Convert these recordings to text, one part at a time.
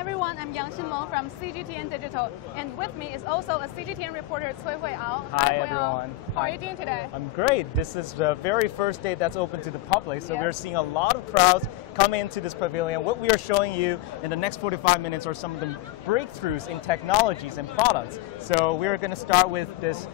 everyone, I'm Yang Xinmeng from CGTN Digital, and with me is also a CGTN reporter, Cui Huiao. Hi everyone. How are you doing today? I'm great. This is the very first day that's open to the public, so we're seeing a lot of crowds come into this pavilion. What we are showing you in the next 45 minutes are some of the breakthroughs in technologies and products. So we're going to start with this,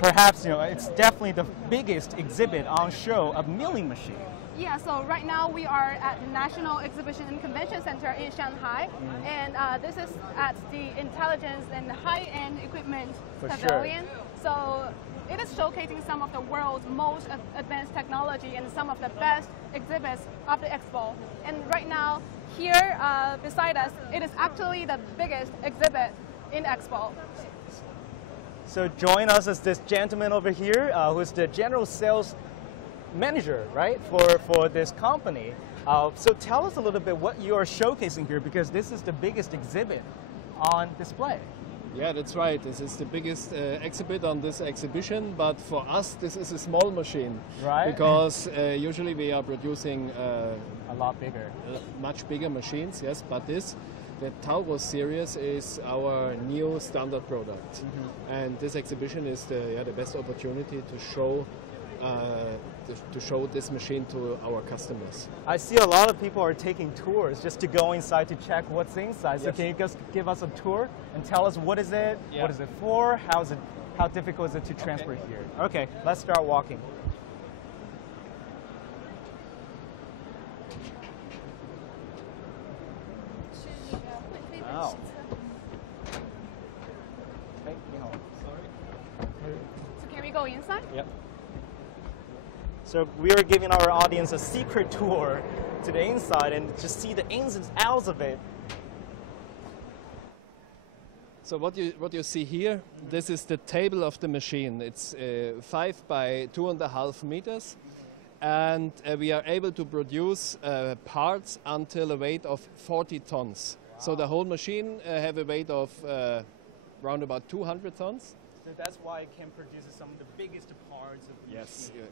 perhaps, it's definitely the biggest exhibit on show, a milling machine. Yeah, so right now we are at the National Exhibition and Convention Center in Shanghai, and this is at the Intelligence and High-End Equipment Pavilion. So it is showcasing some of the world's most advanced technology and some of the best exhibits of the expo. And right now, here beside us, it is actually the biggest exhibit in Expo. So join us as this gentleman over here, who's the general sales manager, right, for this company. So tell us a little bit what you are showcasing here, because this is the biggest exhibit on display. Yeah, that's right. This is the biggest exhibit on this exhibition, but for us this is a small machine. Right. Because usually we are producing a lot bigger. Much bigger machines, yes, but the Taurus series is our new standard product. And this exhibition is the best opportunity to show this machine to our customers. I see a lot of people are taking tours just to go inside to check what's inside. So can you just give us a tour and tell us what is it, what is it for, how difficult is it to transport here? Okay, let's start walking. Wow. Hey, So can we go inside? Yep. So we are giving our audience a secret tour to the inside and just see the ins and outs of it. So what you see here, this is the table of the machine. It's 5 by 2.5 meters, and we are able to produce parts until a weight of 40 tons. Wow. So the whole machine have a weight of around about 200 tons. So that's why it can produce some of the biggest parts of the machine. Yeah.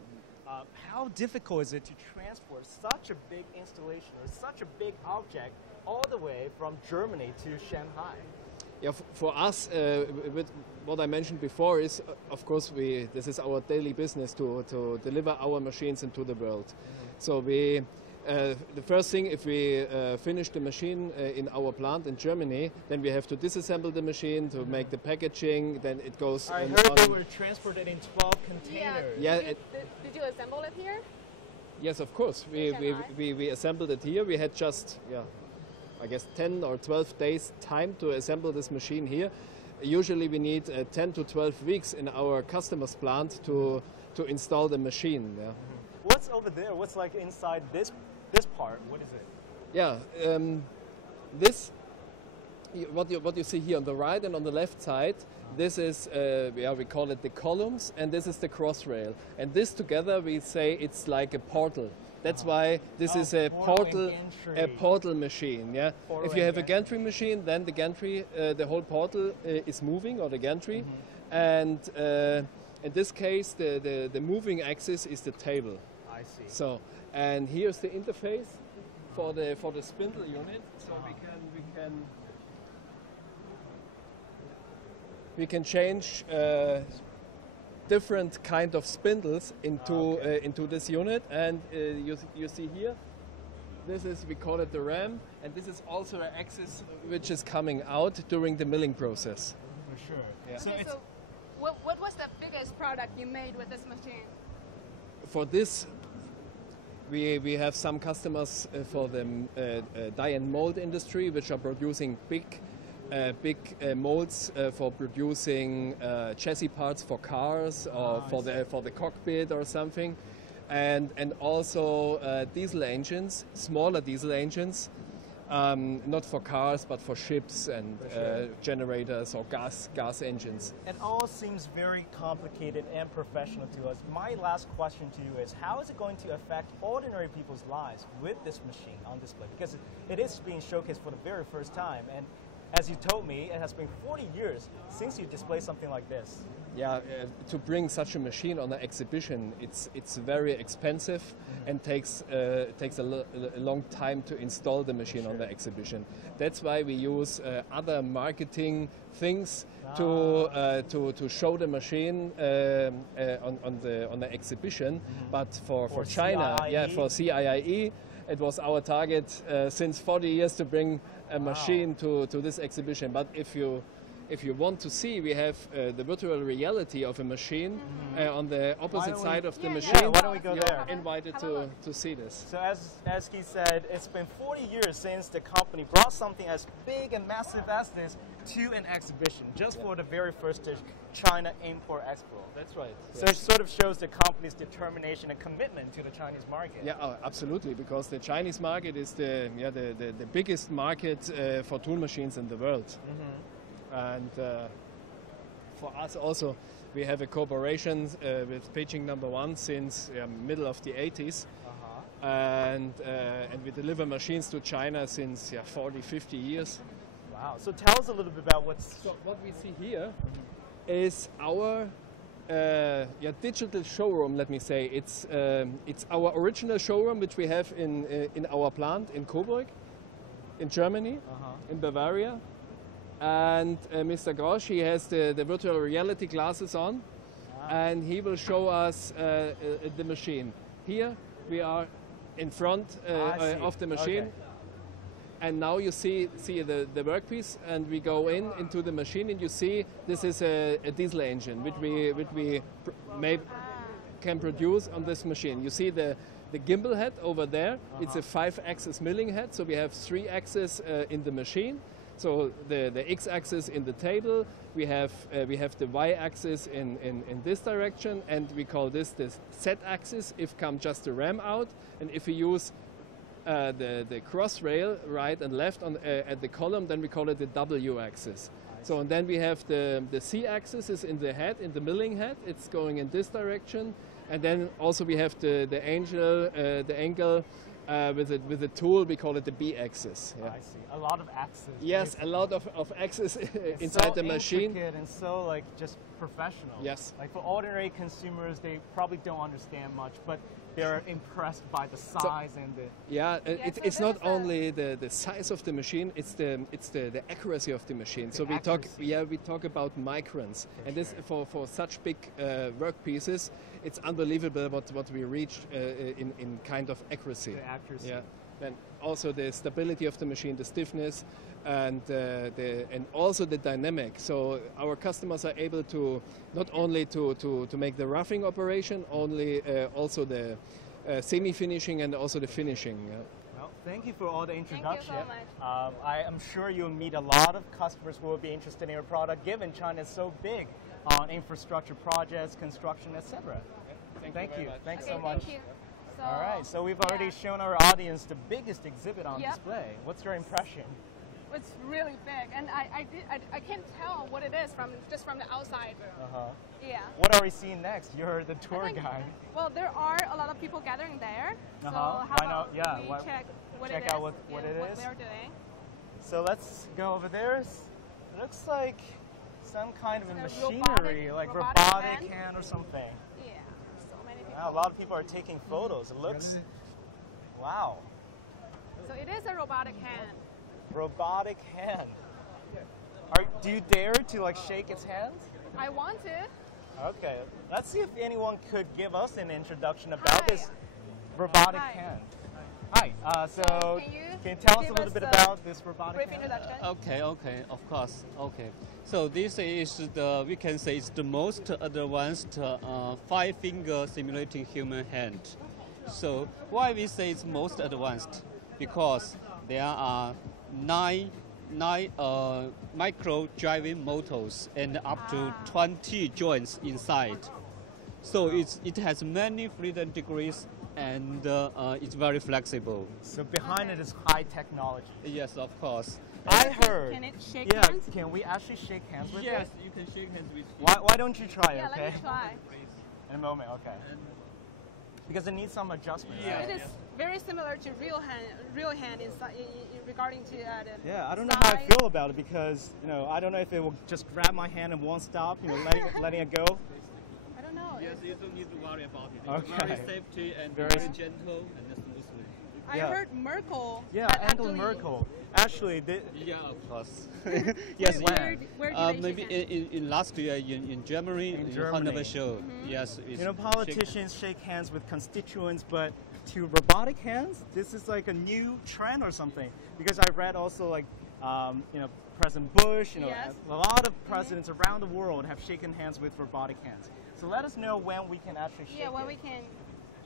How difficult is it to transport such a big installation or such a big object all the way from Germany to Shanghai? Yeah, for us, with what I mentioned before is, of course, this is our daily business to deliver our machines into the world. So the first thing, if we finish the machine in our plant in Germany, then we have to disassemble the machine to make the packaging. Then it goes. I heard they were transported in 12 containers. Yeah. Did you assemble it here? Yes, of course. We assembled it here. We had just I guess 10 or 12 days time to assemble this machine here. Usually we need 10 to 12 weeks in our customer's plant to install the machine. Yeah. What's over there? What's like inside this part? What is it? Yeah, what you see here on the right and on the left side, this is we call it the columns, and this is the cross rail. And this together we say it's like a portal. That's why this is a portal machine. Yeah. If you have a gantry machine, then the gantry, the whole portal is moving, or the gantry, and in this case, the moving axis is the table. I see. So, and here's the interface for the spindle unit. So we can change different kind of spindles into this unit, and you see here, this is, we call it the ram, and this is also an axis which is coming out during the milling process. For sure. Yeah. So what was the biggest product you made with this machine? For this, we have some customers for the die and mold industry, which are producing big molds for producing chassis parts for cars or for the cockpit or something, and also diesel engines, smaller diesel engines, not for cars but for ships and generators or gas engines. It all seems very complicated and professional to us. My last question to you is, how is it going to affect ordinary people's lives with this machine on display? Because it is being showcased for the very first time, and as you told me, it has been 40 years since you displayed something like this. Yeah, to bring such a machine on an exhibition, it's very expensive and takes a long time to install the machine on the exhibition. That's why we use other marketing things to show the machine on the exhibition. But for China, CIIE. yeah, for CIIE, it was our target since 40 years to bring a machine to this exhibition. But if you want to see, we have the virtual reality of a machine on the opposite side of the machine. Yeah, why don't we go You're there? invited to see this. So as he said, it's been 40 years since the company brought something as big and massive as this to an exhibition, just for the very first China Import Expo. That's right. So it sort of shows the company's determination and commitment to the Chinese market. Yeah, absolutely, because the Chinese market is the biggest market for tool machines in the world. And for us also, we have a cooperation with Beijing #1 since middle of the 80s. And we deliver machines to China since 40, 50 years. Wow. So tell us a little bit about So what we see here is our digital showroom, let me say. It's our original showroom, which we have in our plant in Coburg, in Germany, in Bavaria. And Mr. Grosch, he has the virtual reality glasses on, and he will show us the machine. Here we are in front of the machine, and now you see the workpiece, and we go into the machine, and you see this is a diesel engine, which we can produce on this machine. You see the gimbal head over there. It's a 5-axis milling head, so we have 3 axes in the machine. So the x-axis in the table, we have the y-axis in this direction, and we call this the z-axis if come just the ram out, and if we use the cross rail right and left at the column, then we call it the w-axis. So and then we have the c-axis is in the head, in the milling head, it's going in this direction, and then also we have the angle. With the tool, we call it the B-axis. I see. A lot of axes. Yes, a lot of axes inside the machine. Intricate and so like just professional. Yes. Like for ordinary consumers, they probably don't understand much, but they're impressed by the size and the. Yeah, it's not only the size of the machine; it's the accuracy of the machine. So we talk about microns, and this for such big work pieces, it's unbelievable what we reached in kind of accuracy. The accuracy. Yeah. Then also the stability of the machine, the stiffness, and also the dynamic. So our customers are able to not only to make the roughing operation, also the semi-finishing and also the finishing. Well, thank you for all the introduction. Thank you so much. I am sure you'll meet a lot of customers who will be interested in your product, given China is so big on infrastructure projects, construction, etc. Thank you. Thanks so much. Thank you. So, All right, so we've already shown our audience the biggest exhibit on display. What's your impression? It's really big, and I can't tell what it is just from the outside. Yeah. What are we seeing next? You're the tour guide. Well, there are a lot of people gathering there. So how about we check what it is? What they're doing. So let's go over there. It looks like some kind of a machinery, like robotic hand or something. Yeah. So many people. Wow, a lot of people are taking photos. It looks. Wow. So it is a robotic hand. Robotic hand. Do you dare to like shake its hand? I want to. Okay, let's see if anyone could give us an introduction about this robotic hand. Hi. So can you tell us a little bit about this robotic hand? Introduction. Okay, of course. Okay. So this is we can say it's the most advanced 5-finger simulating human hand. So why we say it's most advanced? Because there are nine micro driving motors and up to 20 joints inside. So it has many freedom degrees and it's very flexible. So behind it is high technology. Yes, of course. I heard. Can it shake hands? Can we actually shake hands with it? Yes, you can shake hands with it. Why don't you try it, okay? Let me try. In a moment, okay. Because it needs some adjustment. Yeah. So it is very similar to real hand regarding to the Yeah, I don't know how I size. feel about it because I don't know if it will just grab my hand and won't stop, letting it go. I don't know. Yes, you don't need to worry about it. Okay. It's very safety and Very very gentle and smoothly. I Yeah. heard Merkel. Yeah, had Angela actually- Merkel. Actually, Yeah, of course. Yes, Where did they maybe shake hands? in last year in Germany, In in Germany. Hanover show. Yes, it's politicians shake hands with constituents, but to robotic hands, this is like a new trend or something. Because I read also like, President Bush, Yes. a lot of presidents around the world have shaken hands with robotic hands. So let us know when we can actually shake Yeah, when it. we can.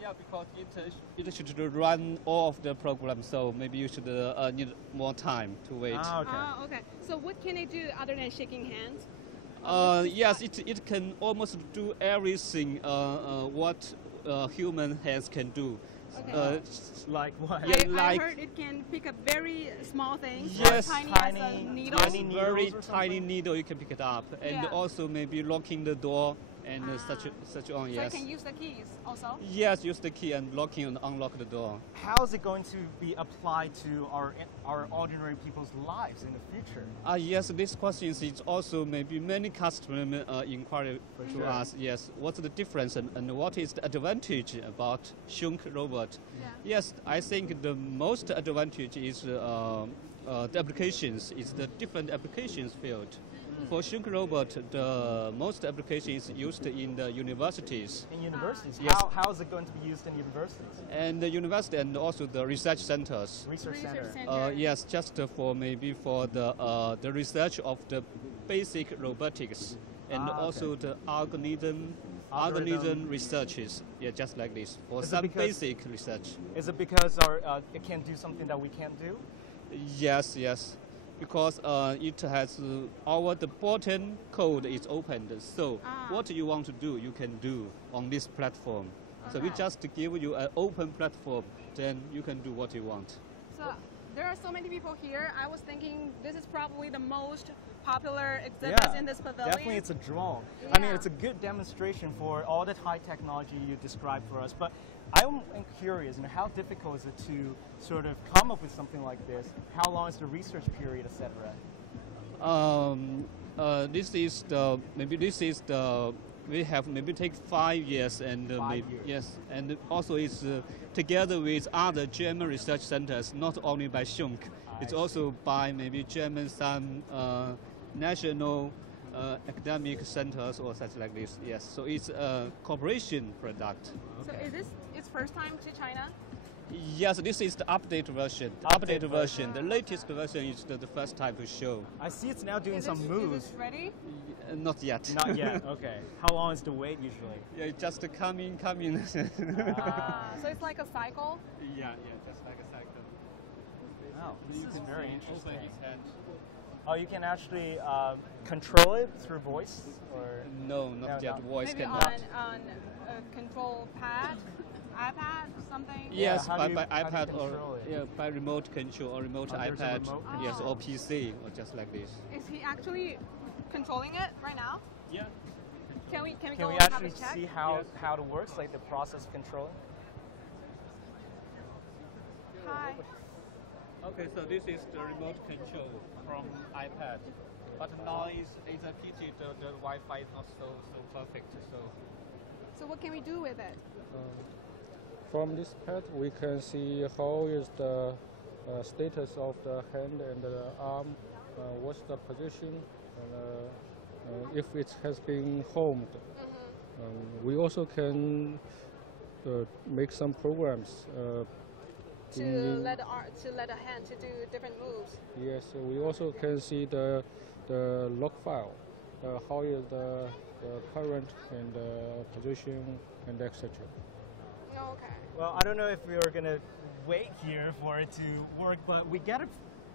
Yeah, because it should run all of the program, so maybe you should need more time to wait. Ah, okay. Okay. So what can they do other than shaking hands? Yes, it can almost do everything what human hands can do. Okay. Like what? Yeah, I like- heard it can pick up very small things. Yes, tiny, tiny- as a needle. tiny needles very or tiny something? needle you can pick it up, and Yeah. also maybe locking the door and such on. So Yes. I can use the keys also. Yes, use the key and locking and unlock the door. How is it going to be applied to our ordinary people's lives in the future? Yes, this question is also maybe many customers inquire to sure. us. Yes, what's the difference and what is the advantage about Shunk robot? Yeah. Yes, I think the most advantage is the applications. Is the different applications field. For Shunk robot, the most application is used in the universities In universities? Yes. How is it going to be used in universities? and the university and also the research centers. Research Research center. center. Yes, just for maybe for the research of the basic robotics and Ah, also okay. the algorithm researches. Yeah, just like this for Is it some because- basic research. Is it because it can do something that we can't do? Yes, because it has the bottom code is opened. So Ah. what you want to do, you can do on this platform. So we Okay. just give you an open platform, then you can do what you want. So there are so many people here. I was thinking this is probably the most popular exhibits in this pavilion. Definitely it's a draw. I mean, Yeah. it's a good demonstration for all the high technology you described for us. But I'm curious, how difficult is it to sort of come up with something like this? How long is the research period, etc.? This is the we have maybe take 5 years and 5 maybe, years. yes, and also it's together with other German research centers, not only by Shunk, it's I also by maybe German some national academic centers or such like this. Yes, so it's a cooperation product. So is this its first time to China? Yes, this is the update version. The Update update version. The latest version is the first time to show. I see it's now doing Is some this, moves. Is this ready? Not yet. Not yet. Okay. How long is the wait usually? Yeah, just coming. So it's like a cycle. Yeah, just like a cycle. Wow, this is very interesting. Open its hand. Oh, you can actually control it through voice, or No, not No, yet. no. Voice Maybe cannot. on a control pad, iPad, something. Yeah, Yes, how by, do you- by how do you iPad control or it? by remote control or remote Oh, there's a iPad. remote Yes, control. or PC or just like this. Is he actually controlling it right now? Yeah. Can we can go we and have actually a check? see how Yes. how it works, like the process of controlling? Hi. Okay, so this is the remote control from iPad. But now it's a pity the Wi-Fi is not so perfect. So what can we do with it? From this pad, we can see how is the status of the hand and the arm, what's the position, and if it has been homed. We also can make some programs. To in- let a hand to do different moves. Yes, we also can see the log file, how is the current and the position and etc. Okay. Well, I don't know if we are gonna wait here for it to work, but we get a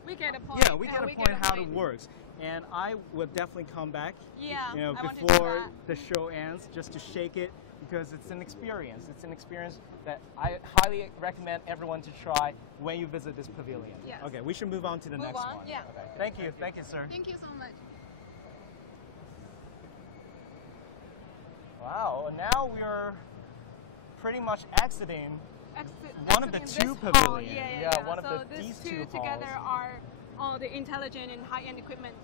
We get a point. we get a point how it works, and I would definitely come back. Yeah. I want to do Before that. the show ends, just to shake it, because it's an experience. It's an experience that I highly recommend everyone to try when you visit this pavilion. Yes. Okay, we should move on to the Move next on, one. yeah. Okay. Thank you, sir. Thank you so much. Wow, and now we are pretty much exiting One of the two pavilions. Yeah. One of so these two two together halls. are all the intelligent and high-end equipment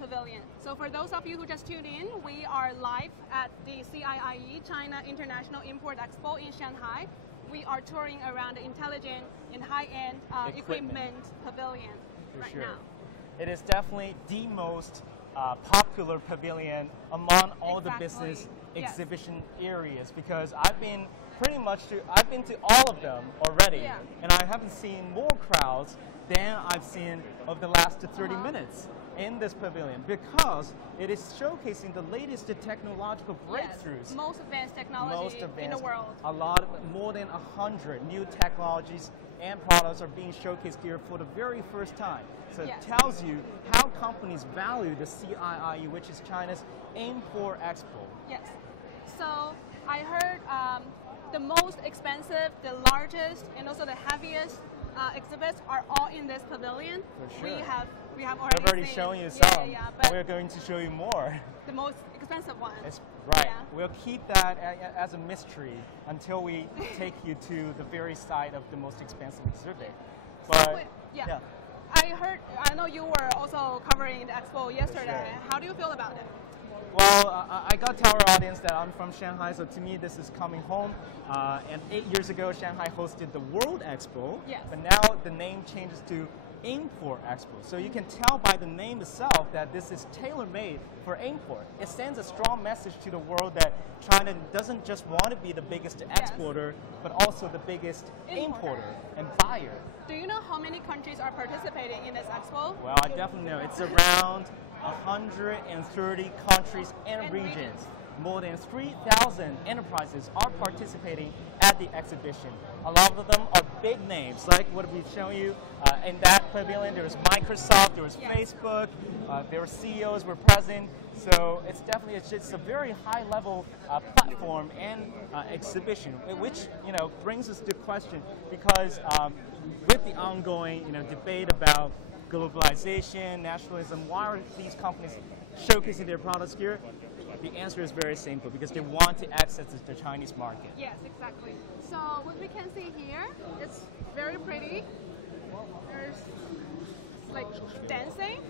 pavilion. So for those of you who just tuned in, we are live at the CIIE, China International Import Expo in Shanghai. We are touring around the intelligent and high-end equipment pavilion right now. It is definitely the most popular pavilion among all the business exhibition areas, because I've been to all of them already, and I haven't seen more crowds than I've seen over the last 30 minutes in this pavilion, because it is showcasing the latest technological breakthroughs. Most advanced technology in the world. More than 100 new technologies and products are being showcased here for the very first time. So it tells you how companies value the CIIE, which is China's Import Expo. Yes. So I heard the most expensive, the largest, and also the heaviest exhibits are all in this pavilion. For sure. We have already I've already seen. shown you some. But we're going to show you more. The most expensive one. Right. Yeah. We'll keep that as a mystery until we take you to the very side of the most expensive exhibit. But I know you were also covering the expo yesterday. Sure. How do you feel about it? Well, I got to tell our audience that I'm from Shanghai, so to me this is coming home. And 8 years ago, Shanghai hosted the World Expo, but now the name changes to Import Expo. So you can tell by the name itself that this is tailor-made for import. It sends a strong message to the world that China doesn't just want to be the biggest exporter, but also the biggest importer and buyer. Do you know how many countries are participating in this expo? Well, I definitely know. It's around 130 countries and regions. More than 3,000 enterprises are participating at the exhibition. A lot of them are big names, like what we've shown you in that pavilion. There was Microsoft, there was Facebook, there were CEOs were present. So it's just a very high-level platform and exhibition, which brings us to question, because with the ongoing debate about globalization, nationalism, why are these companies showcasing their products here? The answer is very simple, because they want to access the Chinese market. Yes, exactly. So what we can see here, it's very pretty. There's like dancing.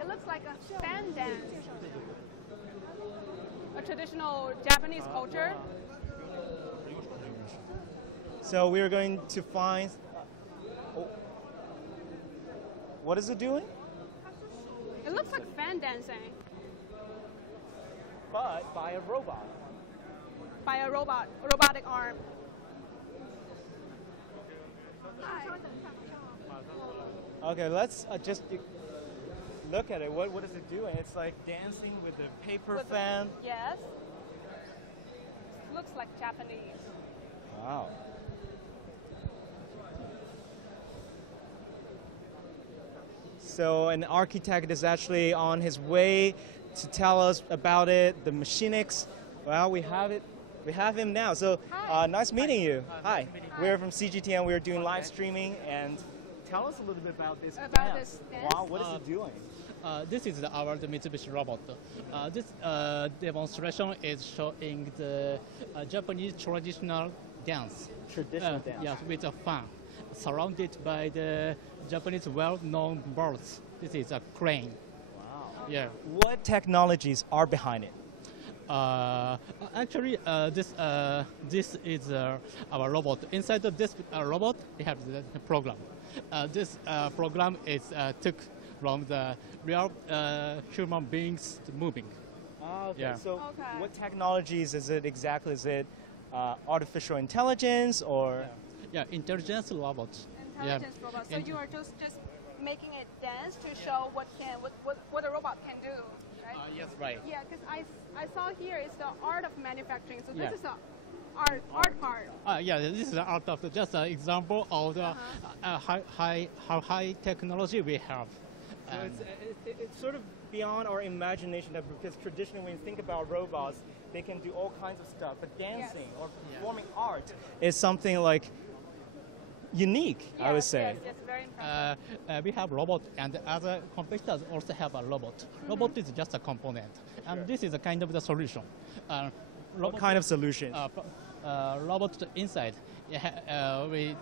It looks like a fan dance. A traditional Japanese culture. So we're going to find. What is it doing? It looks like fan dancing. But by a robot. By a robotic arm. Okay, let's just look at it. What is it doing? It's like dancing with a paper fan. Yes. Looks like Japanese. Wow. So an architect is actually on his way to tell us about it, the machinics. Well, we have it. We have him now. So nice meeting you. Hi. We're from CGT and we're doing live streaming. And tell us a little bit about this dance. Wow, what is it doing? This is our Mitsubishi robot. This demonstration is showing the Japanese traditional dance. Traditional dance. Yes, with a fan, surrounded by the Japanese well-known birds. This is a crane. Wow. Yeah. What technologies are behind it? Actually, this is our robot. Inside of this robot, we have the program. This program is took from the real human beings moving. Okay. Yeah. So what technologies is it exactly? Is it artificial intelligence or? Yeah, intelligence robot. Intelligence robot. So you are just making it dance to show what a robot can do, right? Yes, right. Yeah, because I saw here is the art of manufacturing. So this is the art part. Yeah, this is the art of just an example of the how high technology we have. So it's sort of beyond our imagination, because traditionally when you think about robots, they can do all kinds of stuff, but dancing or performing art is something like unique, I would say. Yes, very impressive. We have robot, and other competitors also have a robot. Robot is just a component, and this is a kind of the solution. What kind of solution? Robot inside. We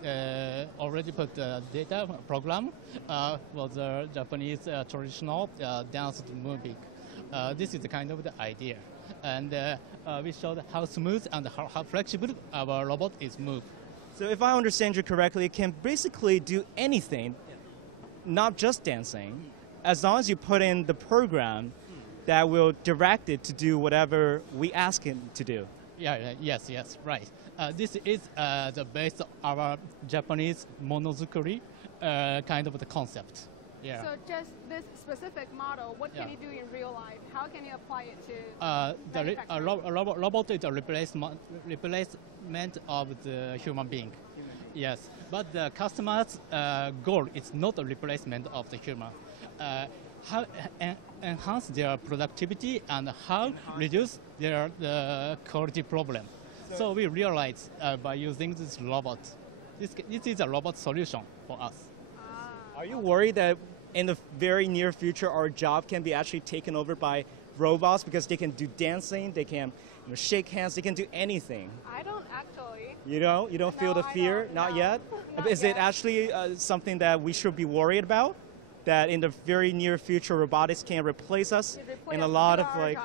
already put the data program for the Japanese traditional dance moving. This is the kind of the idea, and we showed how smooth and how flexible our robot is moved. So if I understand you correctly, it can basically do anything, not just dancing, as long as you put in the program that will direct it to do whatever we ask it to do. Yes, right. This is the base of our Japanese monozukuri kind of the concept. Yeah. So just this specific model, what can you do in real life? How can you apply it to manufacturing? Robot is a replacement of the human being. Yes, but the customer's goal is not a replacement of the human. How enhance their productivity and how reduce their quality problem. So we realized by using this robot, this is a robot solution for us. Are you worried that in the very near future our job can be actually taken over by robots because they can do dancing, they can shake hands, they can do anything? I don't actually. You don't? You don't feel the fear? Not yet? Is it actually something that we should be worried about? That in the very near future robotics can replace us in a lot of like...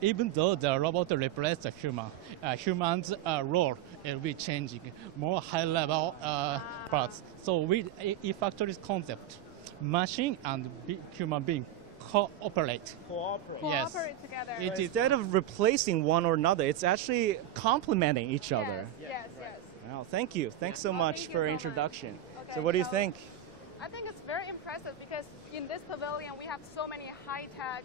Even though the robot replaces the human, human's role will be changing, more high-level parts. So e-factory's concept, machine and human being cooperate. Yes. Cooperate together. Instead of replacing one or another, it's actually complementing each other. Yes. Wow, thank you. Thanks so much for your introduction. Okay, so what do you think? I think it's very impressive because in this pavilion we have so many high-tech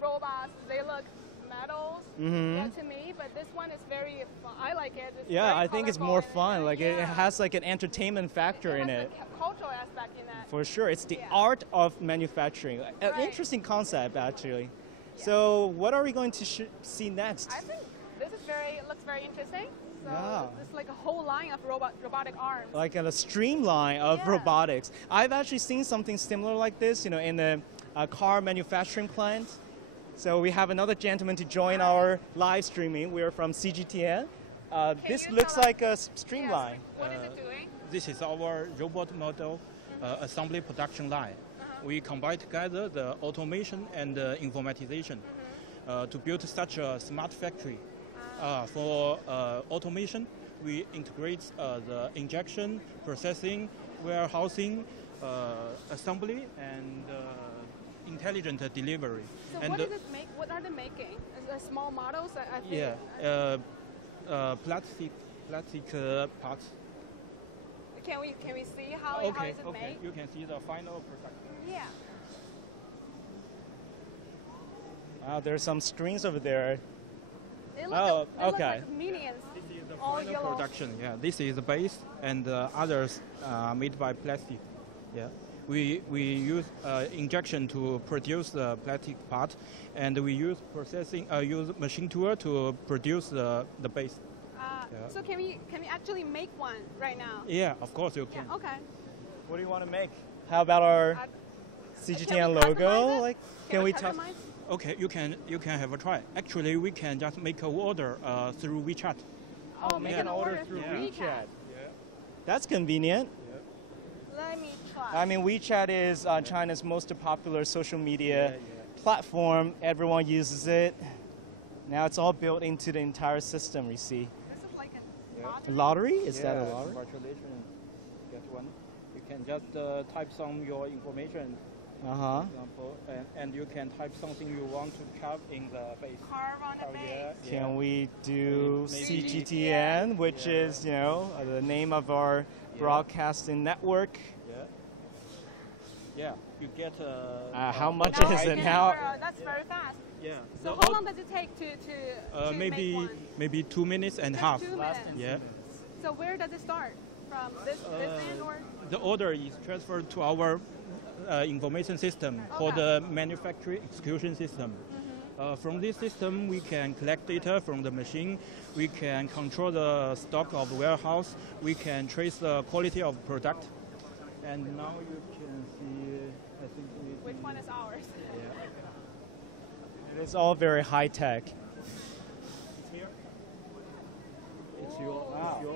robots. They look metals to me, but this one is very fun. I like it. It's I think it's more fun. Like it has like an entertainment factor in it. A cultural aspect in that. For sure, it's the art of manufacturing. An interesting concept, actually. So, what are we going to see next? I think this is looks very interesting. So it's like a whole line of robotic arms. Like a streamline of robotics. I've actually seen something similar like this, in the car manufacturing plant. So we have another gentleman to join our live streaming. We are from CGTN. This looks like a streamline. What is it doing? This is our robot model assembly production line. We combine together the automation and informatization to build such a smart factory. For automation, we integrate the injection, processing, warehousing, assembly, and intelligent delivery. So and what does it make? What are they making? Small models? I think plastic parts. Can we see how is it made? You can see the final product. Yeah. Wow, there's some strings over there. They look like minions. This is the final production. Yeah, this is the base, and others are made by plastic. Yeah, we use injection to produce the plastic part, and we use use machine tool to produce the base. So can we actually make one right now? Yeah, of course you can. Yeah, okay. What do you want to make? How about our CGTN logo? Like, can we touch? Okay, you can have a try. Actually, we can just make an order through WeChat. Oh, make an order through WeChat. Yeah. That's convenient. Let me try. I mean, WeChat is China's most popular social media platform. Everyone uses it. Now it's all built into the entire system, you see. This is like a lottery? Is that a lottery? Congratulations. Get one. You can just type some your information. For example, and you can type something you want to carve in the base. Carve on the base. Can we do CGTN, which is, the name of our broadcasting network? Yeah, you get how much is it now? That's very fast. Yeah. So how long does it take to make one? Maybe 2 minutes and a half. 2 minutes. Yeah. So where does it start? From this end or? The order is transferred to our information system called the manufacturing execution system. From this system, we can collect data from the machine. We can control the stock of the warehouse. We can trace the quality of product. And now you can see, I think which one is ours? Yeah. It's all very high tech. Here. It's your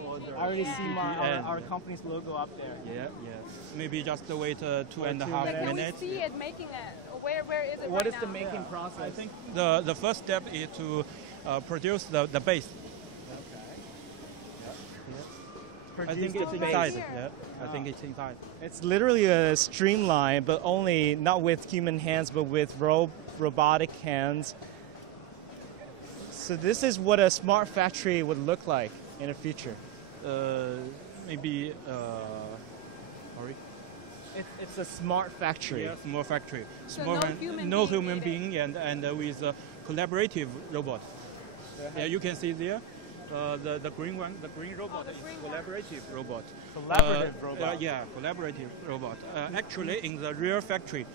order. I already see our company's logo up there. Yeah, yeah. Maybe just wait 2.5 Can we minutes. see it making it? Where is it What right is the now? making process? I think the first step is to produce the base. I think it's inside. Yeah, I think it's inside. It's literally a streamline, but only not with human hands, but with robotic hands. So this is what a smart factory would look like in the future. Maybe. Sorry. It's a smart factory. Yeah, small factory. So Small no human being being and with a collaborative robot. Yeah, you can see there. The green one, the green robot is collaborative robot. Collaborative robot. Yeah, collaborative robot. Actually, in the real factory,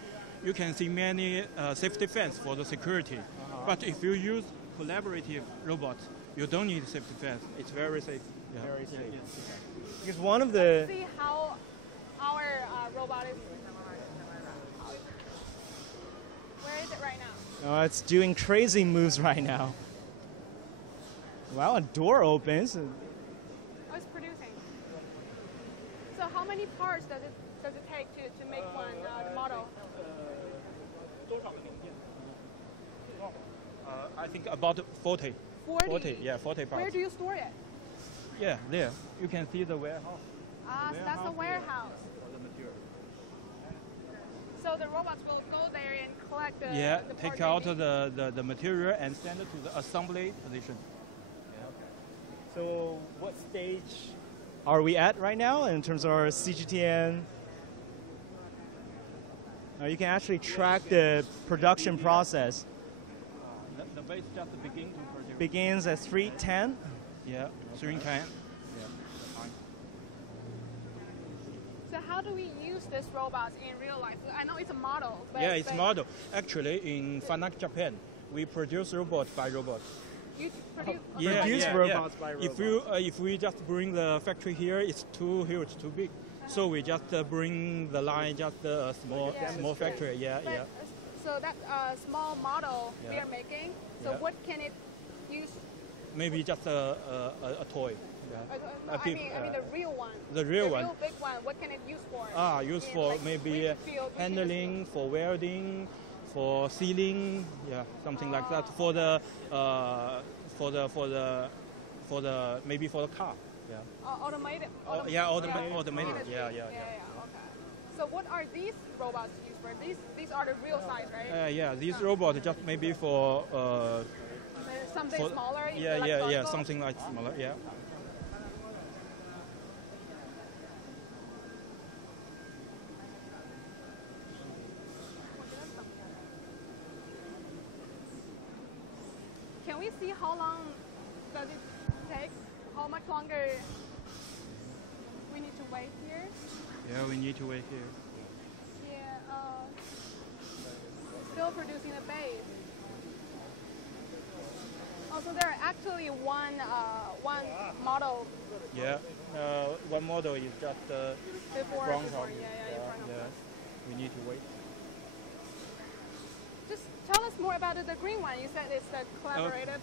you can see many safety fence for the security. But if you use collaborative robot, you don't need safety fence. It's very safe. Yeah. Very safe. Yeah. Because one of the See how our robot is. Where is it right now? it's doing crazy moves right now. Wow, a door opens. Oh, it's producing. So how many parts does it take to make one the model? I think about 40. 40. Yeah, 40 parts. Where do you store it? Yeah, there. You can see the warehouse. Ah, so that's the warehouse. For the material. So the robots will go there and collect the Yeah, the take part out they need. the material and send it to the assembly position. So what stage are we at right now in terms of our CGTN? You can actually track the production process. The base just begin to produce. Begins at 310. Yeah, 310. So how do we use this robot in real life? I know it's a model. But Yeah, it's model. Actually, in Fanak, Japan, we produce robot by robot. You produce. Produce robots by robots. If we just bring the factory here, it's too huge, too big. So we just bring the line, just a small factory. Yeah, But, yeah. So that small model we Yeah. are making. So Yeah. what can it use? Maybe just a toy. No, Yeah. I mean the real one. The real one. real big one. What can it use for? Used In, for like, maybe which field we can use handling, for welding, for sealing, yeah, something like that. For the maybe for the car. Yeah. Automated. Automated. Yeah. Okay. So what are these robots used for? These are the real size, right? Yeah. These robots just maybe for Something smaller. yeah, something like smaller. Yeah. Can we see how long does it take? How much longer we need to wait here? Yeah, we need to wait here. Yeah, still producing the base. Also, there are actually one model Yeah. One model is just before. front before of it. in front of us. We need to wait. Just tell us more about the green one. You said it's the collaborative.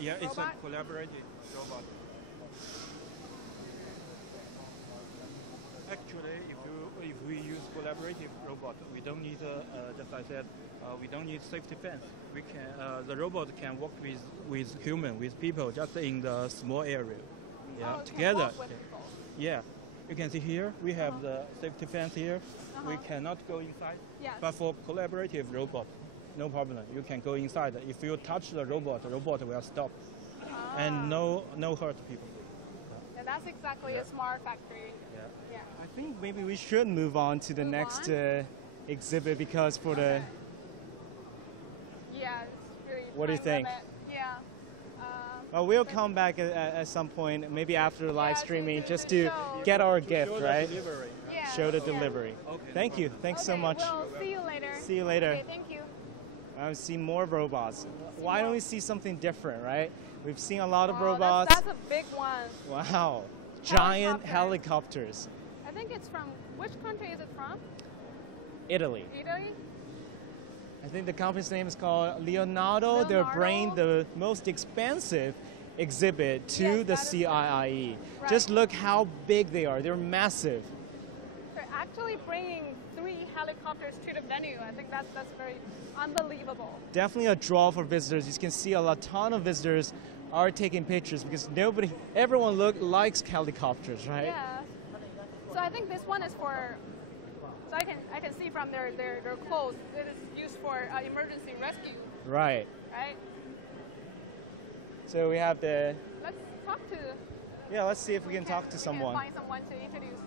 Yeah, it's Robot? a collaborative robot. Actually, if we use collaborative robot, we don't need, just I said, we don't need safety fence. We can, the robot can work with human, with people, just in the small area. Yeah, Oh, it can together. walk with people. Yeah, you can see here we have the safety fence here. We cannot go inside. Yes. But for collaborative robot, no problem. You can go inside. If you touch the robot will stop, and no hurt people. And that's exactly a smart factory. Yeah. I think maybe we should move on to the Move next on? exhibit because for the Yeah, it's really. What do you time think? limit. Yeah. we'll come back at some point, maybe after the live Yeah, streaming, to just to show- get our gift, Show the right? delivery. Yeah. Show the yeah. delivery. Okay, Thank you. Thanks so Okay, much. We'll see you later. See you later. Okay, thank you. I see more robots. Why don't we see something different, right? We've seen a lot of Oh, robots. That's a big one. Wow. Giant helicopters. I think it's from, which country is it from? Italy. Italy? I think the company's name is called Leonardo. They're bringing the most expensive exhibit to the CIIE. Right. Just look how big they are. They're massive. They're actually bringing 3 helicopters to the venue. I think that's very unbelievable. Definitely a draw for visitors. You can see a ton of visitors are taking pictures because everyone likes helicopters, right? Yeah. So I think this one is for, so I can see from their clothes, it is used for emergency rescue. Right. Right? So we have the, Let's talk to, yeah, let's see if we can talk to we someone. can find someone to introduce.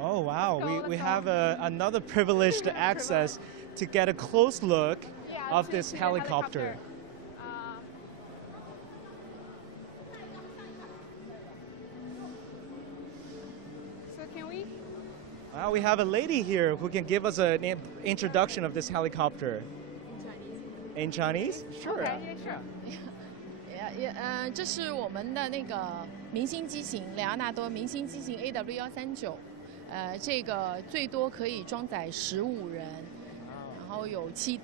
Oh wow, Let's go. we have another privileged access to get a close look of this helicopter. So can we? Wow, we have a lady here who can give us an introduction of this helicopter. In Chinese? Sure. Okay, yeah, sure. 这是我们的那个明星机型，莱昂纳多明星机型 AW139，这个最多可以装载15人，然后有7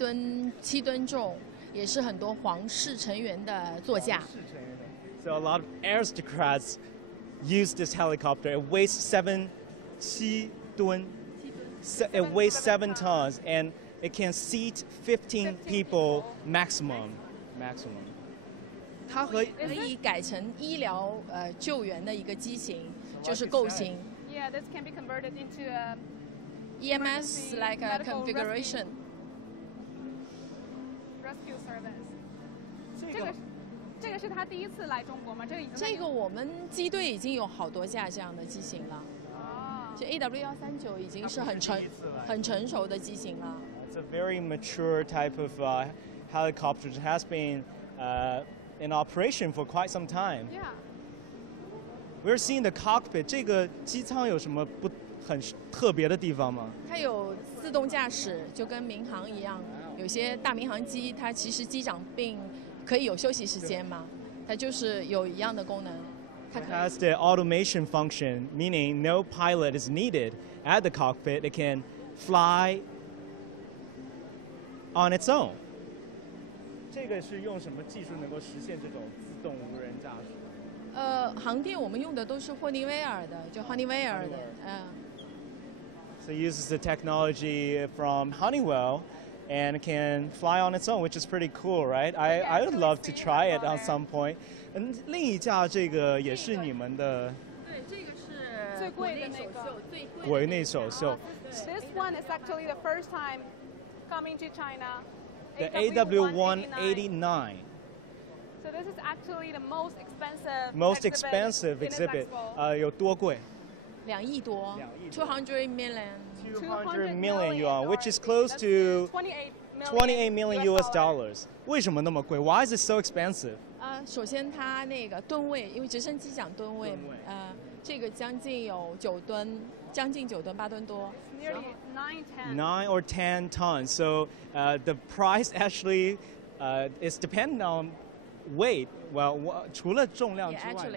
吨重，也是很多皇室成员的座驾。So a lot of aristocrats use this helicopter. It weighs 7 吨. It weighs 7 tons, and it can seat 15 people maximum. 它可以改成医疗救援的一个机型，就是构型。Yeah, this can be converted into a EMS like a configuration. Rescue service. 这个是他第一次来中国吗？这个我们机队已经有好多架这样的机型了。这 AW139已经是很成熟的机型了。It's a very mature type of helicopter. It has been in operation for quite some time. Yeah. We're seeing the cockpit. 这个机舱有什么很特别的地方吗？它有自动驾驶，就跟民航一样。有些大民航机，它其实机长并可以有休息时间嘛，它就是有一样的功能。It has the automation function, meaning no pilot is needed at the cockpit. It can fly on its own. 这个是用什么技术能够实现这种自动无人驾驶？航电我们用的都是霍尼韦尔的，就 Honeywell 的，So it uses the technology from Honeywell and can fly on its own, which is pretty cool, right? I would love to try it at some point. 另一架这个也是你们的？对，这个是最贵的那个。国内首秀。This one is actually the first time coming to China. The AW189. So this is actually the most expensive. Most expensive exhibit. 有多贵？2亿多，200 million. 200 million yuan, which is close to 28 million US dollars. 为什么那么贵？ Why is it so expensive? 首先它那个吨位，因为直升机讲吨位，这个将近有9吨，将近9吨，8吨多。Nearly 9 or 10 tons. So the price actually is dependent on weight. Well, 除了重量之外，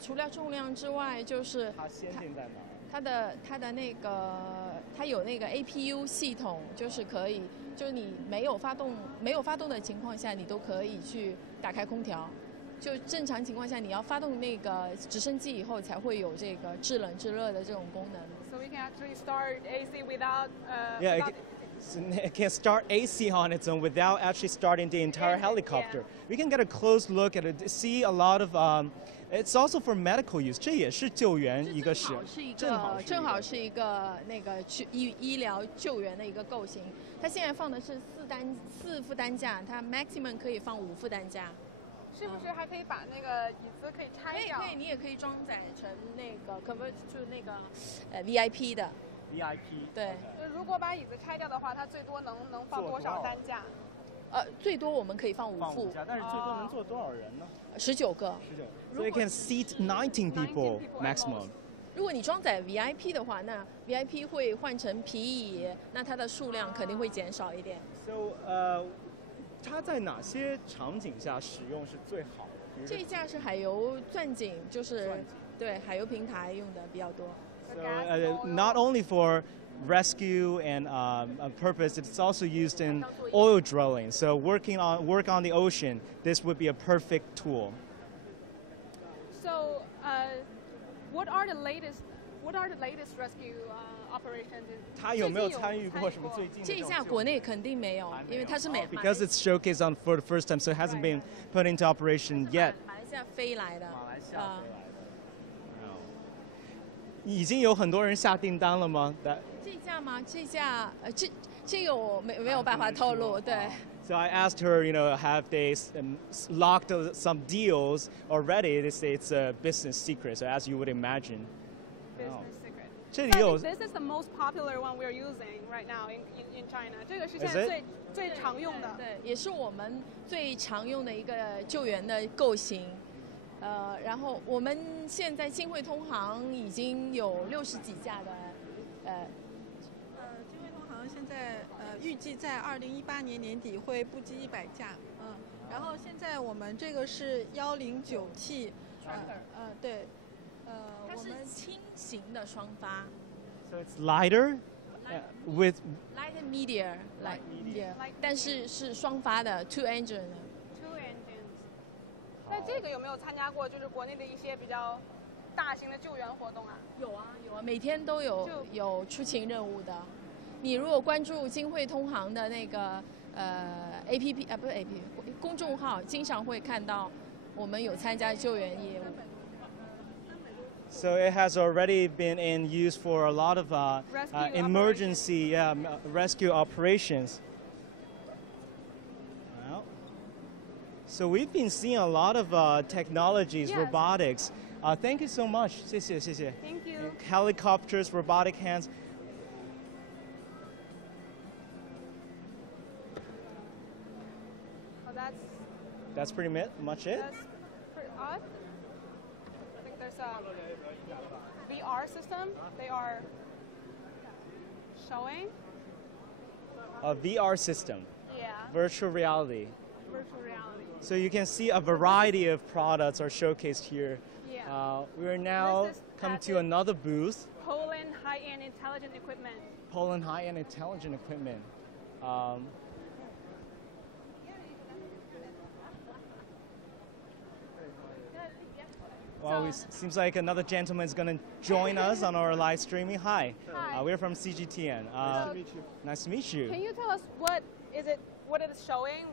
除了重量之外，就是它先进在哪？它的那个，它有那个 APU 系统，就是可以，就是你没有发动的情况下，你都可以去打开空调。就正常情况下，你要发动那个直升机以后，才会有这个制冷制热的这种功能。So we can actually start AC without. It can start AC on its own without actually starting the entire helicopter. We can get a close look at it, see a lot of. It's also for medical use. 这也是救援一个正好是一个那个医疗救援的一个构型。它现在放的是4副担架，它 maximum 可以放5副担架。是不是还可以把那个椅子可以拆掉？可以，你也可以装载成那个 convert to 那个VIP 的。VIP 对。如果把椅子拆掉的话，它最多能放多少担架最多我们可以放5副。架，但是最多能坐多少人呢？19个。So you can seat 19 people maximum. 如果你装载 VIP 的话，那 VIP 会换成皮椅，那它的数量肯定会减少一点。So 它在哪些场景下使用是最好的？这一架是海油钻井，就是对海油平台用的比较多。So not only for rescue and purpose, it's also used in oil drilling. So work on the ocean, this would be a perfect tool. So what are the latest rescue operations? 他有没有参与过什么最近的？这一架国内肯定没有，因为它是Because it's showcased for the first time, so it hasn't been put into operation yet. 马来西亚飞来的。马来西亚飞来的。已经有很多人下订单了吗？这架吗？这架这个我没有办法透露，对。So I asked her, have they locked some deals already? They say it's a business secret, so as you would imagine. Business secret. 这里有 This is the most popular one we're using right now in China. 这个是现在最常用的。对，也是我们最常用的一个救援的构型。然后我们现在金汇通航已经有60几架的，金汇通航现在预计在2018年年底会布机100架，然后现在我们这个是109T，对，它是轻型的双发。So it's lighter, with light and medium, light medium， 但是是双发的 two engine。那这个有没有参加过？就是国内的一些比较大型的救援活动啊？有啊，每天都有出勤任务的。你如果关注金汇通航的那个APP 不是 APP 公众号，经常会看到我们有参加救援业务。So it has already been in use for a lot of emergency rescue operations. So we've been seeing a lot of technologies, robotics. Thank you so much. 谢谢. Thank you. Helicopters, robotic hands. Well, that's pretty much it. That's pretty odd. I think there's a VR system. They are showing. A VR system. Yeah. Virtual reality. Virtual reality. So you can see a variety of products are showcased here. Yeah. We are now come to another booth. Poland high-end intelligent equipment. Poland high-end intelligent equipment. Well, it seems like another gentleman is going to join us on our live streaming. Hi. We're from CGTN. Nice to meet you. Nice to meet you. Can you tell us what it's showing?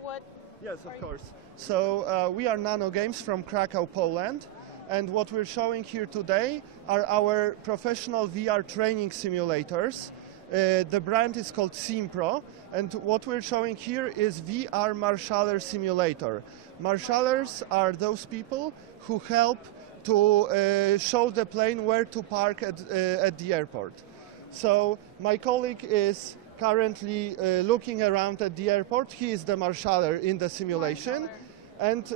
Yes, of course. So we are Nano Games from Krakow, Poland, and what we're showing here today are our professional VR training simulators. The brand is called Simpro, and what we're showing here is VR marshaller simulator. Marshallers are those people who help to show the plane where to park at the airport. So my colleague is currently looking around at the airport. He is the marshaller in the simulation, and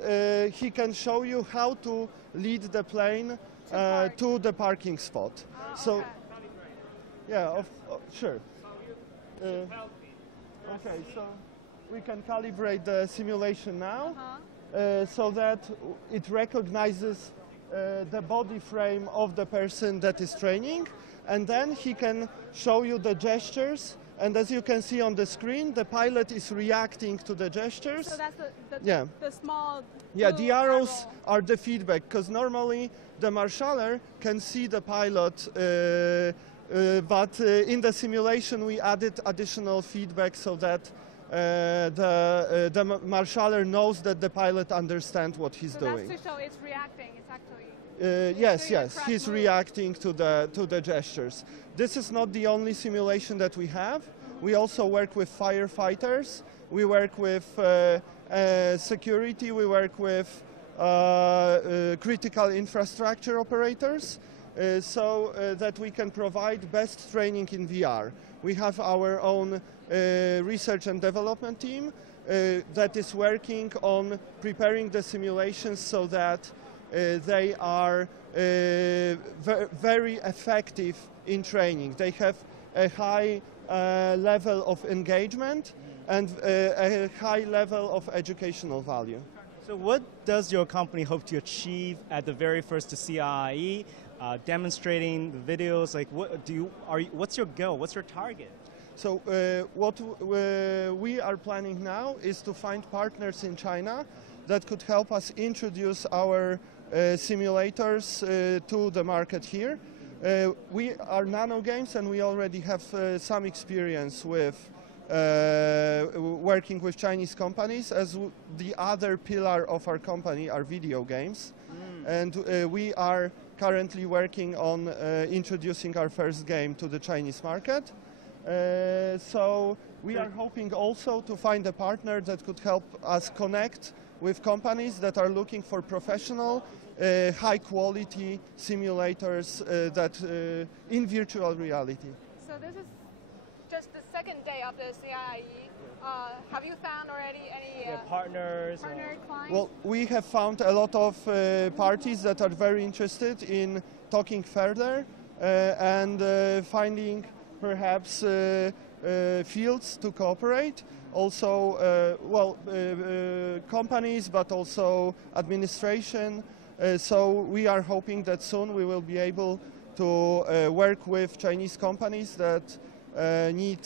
he can show you how to lead the plane to the parking spot. So, yeah, sure. Okay, so we can calibrate the simulation now so that it recognizes the body frame of the person that is training, and then he can show you the gestures. And as you can see on the screen, the pilot is reacting to the gestures. So that's the small. Yeah, the arrows are the feedback, because normally the marshaller can see the pilot, but in the simulation we added additional feedback so that the marshaller knows that the pilot understands what he's doing. That's to show it's reacting. It's actually. Yes, he's reacting to the gestures. This is not the only simulation that we have. We also work with firefighters. We work with security. We work with critical infrastructure operators, so that we can provide best training in VR. We have our own research and development team, that is working on preparing the simulations so that they are very effective in training. They have a high level of engagement and a high level of educational value. So what does your company hope to achieve at the very first CIIE, demonstrating the videos? Like, what's your goal? What's your target? So what we are planning now is to find partners in China that could help us introduce our simulators to the market here. We are Nano Games and we already have some experience with working with Chinese companies, as the other pillar of our company are video games. And we are currently working on introducing our first game to the Chinese market. So we are hoping also to find a partner that could help us connect with companies that are looking for professional, high quality simulators in virtual reality. So this is just the second day of the CIIE. Have you found already any partners? Clients? Well, we have found a lot of parties that are very interested in talking further and finding perhaps fields to cooperate. Also, companies, but also administration. So we are hoping that soon we will be able to work with Chinese companies that need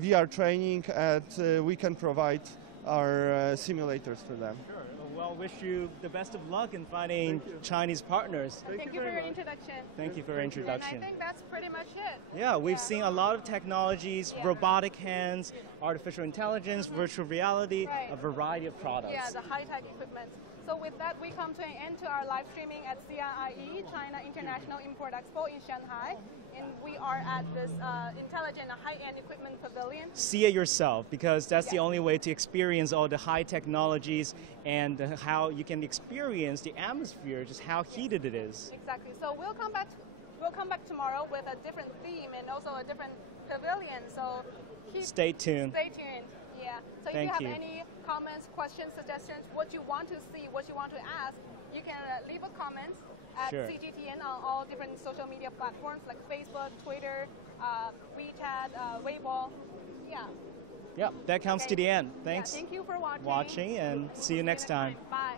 VR training, and we can provide our simulators for them. Sure. Well, wish you the best of luck in finding Chinese partners. Thank you for your introduction. Thank you for your introduction. And I think that's pretty much it. Yeah, we've seen a lot of technologies, robotic hands, artificial intelligence, virtual reality, a variety of products. Yeah, the high-tech equipment. So with that, we come to an end to our live streaming at CIIE, China International Import Expo in Shanghai. And we are at this intelligent high-end equipment pavilion. See it yourself, because that's the only way to experience all the high technologies and how you can experience the atmosphere, just how heated it is. Exactly. So we'll come back tomorrow with a different theme and also a different pavilion. So stay tuned. Stay tuned. Yeah. So if you have any comments, questions, suggestions, what you want to see, what you want to ask, you can leave a comment at CGTN on all different social media platforms like Facebook, Twitter, WeChat, Weibo. Yeah. Yep, that comes to the end. Thanks. Yeah, thank you for watching. And see you next time. Bye.